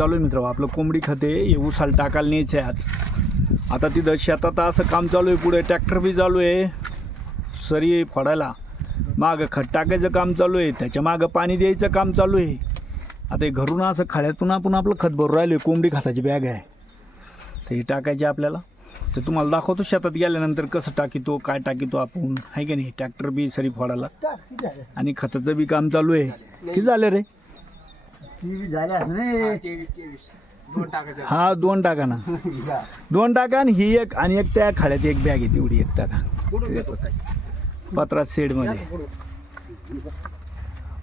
चालू आहे मित्र. आपलं कोंबडी खत आहे, हे उसाला टाकायला न्यायचं आहे आज. आता तिथं शेतात असं काम चालू आहे, पुढे ट्रॅक्टर बी चालू आहे सरी फोडायला, मागं खत टाकायचं काम चालू आहे, त्याच्या मागं पाणी द्यायचं काम चालू आहे. आता हे घरून असं खळ्यातून आपण आपलं खत भरून राहिलो आहे. कोंबडी खताची बॅग आहे, तर ही टाकायची आपल्याला. तर तुम्हाला दाखवतो शेतात गेल्यानंतर कसं टाकीतो, काय टाकीतो आपण, आहे की नाही. ट्रॅक्टर बी सरी फोडायला आणि खताचं बी काम चालू आहे. किती झालं रे? हा 2 टाका ना, 2 टाका आणि ही एक, आणि एक त्या खळ्यात एक बॅग आहे तेवढी एक टाका पत्रात शेडमध्ये.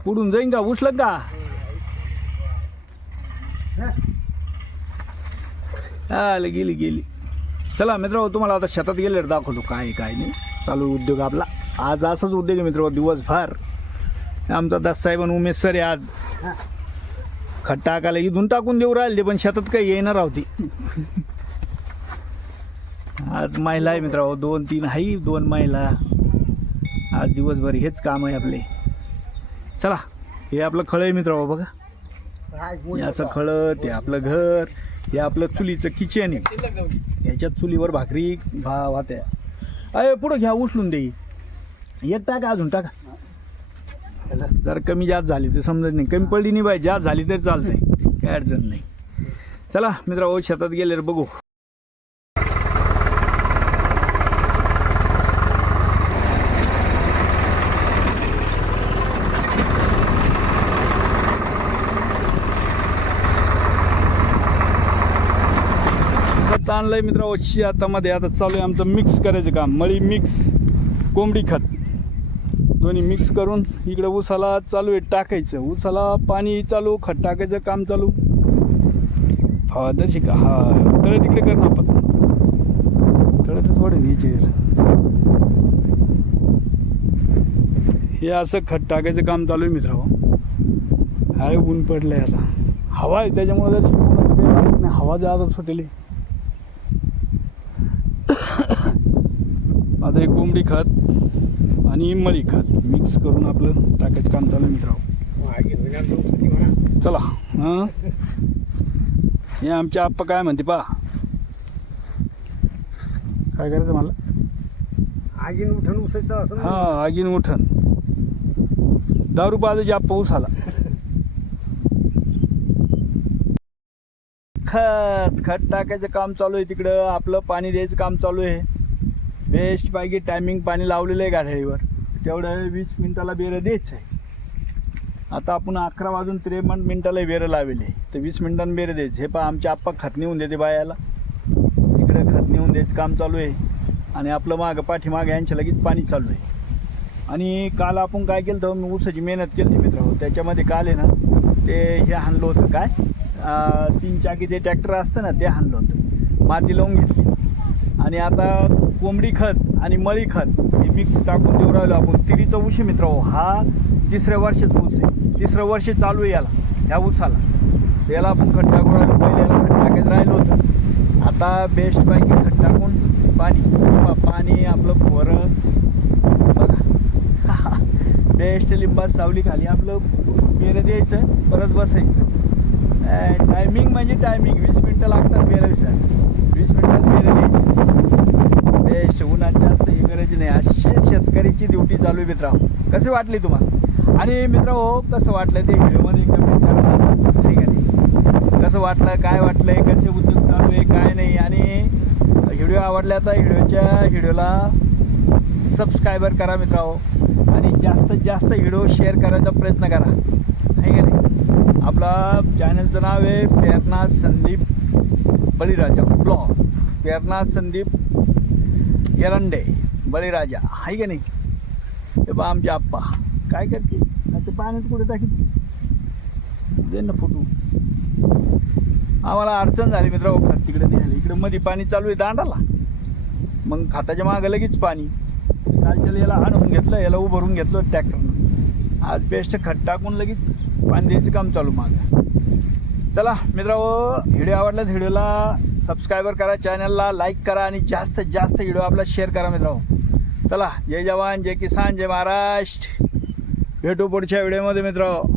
उडून जाईन का, उचलत का? गेली गेली. चला मित्र, तुम्हाला आता शेतात गेल्यावर दाखवतो काय काय नाही चालू उद्योग आपला. आज असाच उद्योग आहे मित्र, दिवसभर. आमचा दाससाहेब आणि उमेश सर आज खत टाकायला इथून टाकून देऊ राहिले, पण शेतात काही येणार होती. आज महिला आहे मित्र, 2-3 आहे, 2 महिला. आज दिवसभर हेच काम आहे आपले. चला, हे आपलं खळं आहे मित्र, बघा. हे असं खळं, ते आपलं घर, हे आपलं चुलीचं किचन आहे. याच्यात चुलीवर भाकरी वाहत्या. अरे पुढं घ्या, उचलून दे. एक टाका, अजून टाका. जर कमी जास्त झाली तर समजत नाही, कमी पडली नाही पाहिजे, जास्त झाली तर चालतंय, काय अडचण नाही. चला मित्र, शेतात गेल्यावर बघू. आणलंय मित्र शेतामध्ये. आता चालू आहे आमचं मिक्स करायचं काम. मळी मिक्स, कोंबडी खत दोन्ही मिक्स करून इकडे ऊसाला चालू आहे टाकायचं. ऊसाला पाणी चालू, खत टाकायचं काम चालू. हा दर्शी का, हा तळ तिकडे कर ना, पण तळ तर थोडे नीचे. हे असं खत टाकायचं काम चालू आहे मित्र. हाय ऊन पडलंय, आता हवा आहे त्याच्यामुळे जर हवा जात सुटेली. आता एक कोंबडी खत आणि मळी खत मिक्स करून आपलं टाकायचं काम चालू मित्र. चला. हां, हे आमच्या आप्पा काय म्हणते पहा. काय करायचं मला? आगीन उठण उसायचं. हां, आगीन उठण. दारू पाजायची आप्पा उसाला. खत टाकायचं काम चालू आहे तिकडं. आपलं पाणी द्यायचं काम चालू आहे. बेस्ट पैकी टायमिंग पाणी लावलेलं आहे गाठळीवर. तेवढं 20 मिनिटाला बेरं द्यायचं आहे. आता आपण 11:53 बेरं लावले, तर 20 मिनिटांनी बेरं द्यायचं. हे पहा, आमच्या आप्पा खत नेऊन देते बायाला. इकडे खत नेऊन द्यायचं काम चालू आहे. आणि आपलं मागं पाठीमागं यांच्या लगेच पाणी चालू आहे. आणि काल आपण काय केलं तर ऊसाची मेहनत केली होती मित्र. त्याच्यामध्ये काल आहे ना, ते हे हाणलं होतं, काय 3 चाकी ते ट्रॅक्टर असतं ना, ते हाणलं होतं, माती लावून घेतली. आणि आता कोंबडी खत आणि मळी खत हे मिक्स टाकून देऊ राहिलो आपण. तिरीचा ऊस आहे मित्र. हा 3ऱ्या वर्षाचा ऊस आहे, 3रं वर्ष चालू आहे याला, ह्या ऊसाला. याला आपण खत टाकून राहिलो. पहिले याला खत टाकायचं राहिलं होतं. आता बेस्ट पैकी खत टाकून पाणी आपलं फोरं बघा. बेस्ट लिंबात सावली खाली आपलं बेरं द्यायचं, परत बसायचं. टायमिंग म्हणजे टायमिंग 20 मिनटं लागतात बेरं विचार. 20 मिनटात बेरं द्यायचं. बेस्ट, उन्हात जास्त हे करायची नाही. अशी शेतकऱ्याची ड्युटी चालू आहे मित्र. कसे वाटले तुम्हाला? आणि मित्र हो, कसं वाटलं ते व्हिडिओमध्ये कमेंट करा, ठीक आहे. कसं वाटलं, काय वाटलं आहे, कसे उद्योग चालू आहे, काय नाही. आणि व्हिडिओ आवडला तर व्हिडिओला सबस्क्रायबर करा मित्र हो. आणि जास्तीत जास्त व्हिडिओ शेअर करायचा प्रयत्न करा, आहे का नाही. आपला चॅनलचं नाव आहे प्रेरणा संदीप बळीराजा ब्लॉग. प्रेरणा संदीप एरंडे बळीराजा, आहे का नाही. हे बा आमचे आप्पा काय करते, ते पाण्यात कुठे टाकी दे ना फोटो. आम्हाला अडचण झाली मित्र खत तिकडे नाही. इकडे मध्ये पाणी चालू आहे दांडाला, मग खताच्या मागं लगेच पाणी. कालच्याला याला आणून घेतलं, याला उभरून घेतलं ट्रॅक्टरनं. आज बेस्ट खत टाकून लगेच पाणी द्यायचं काम चालू मागं. चला मित्रांनो, व्हिडिओ आवडला तर व्हिडिओला सबस्क्रायबर करा, चॅनलला लाईक करा आणि जास्तीत जास्त व्हिडिओ आपला शेअर करा मित्रांनो. चला, जय जवान, जय किसान, जय महाराष्ट्र. भेटू पुढच्या व्हिडिओमध्ये मित्रांनो.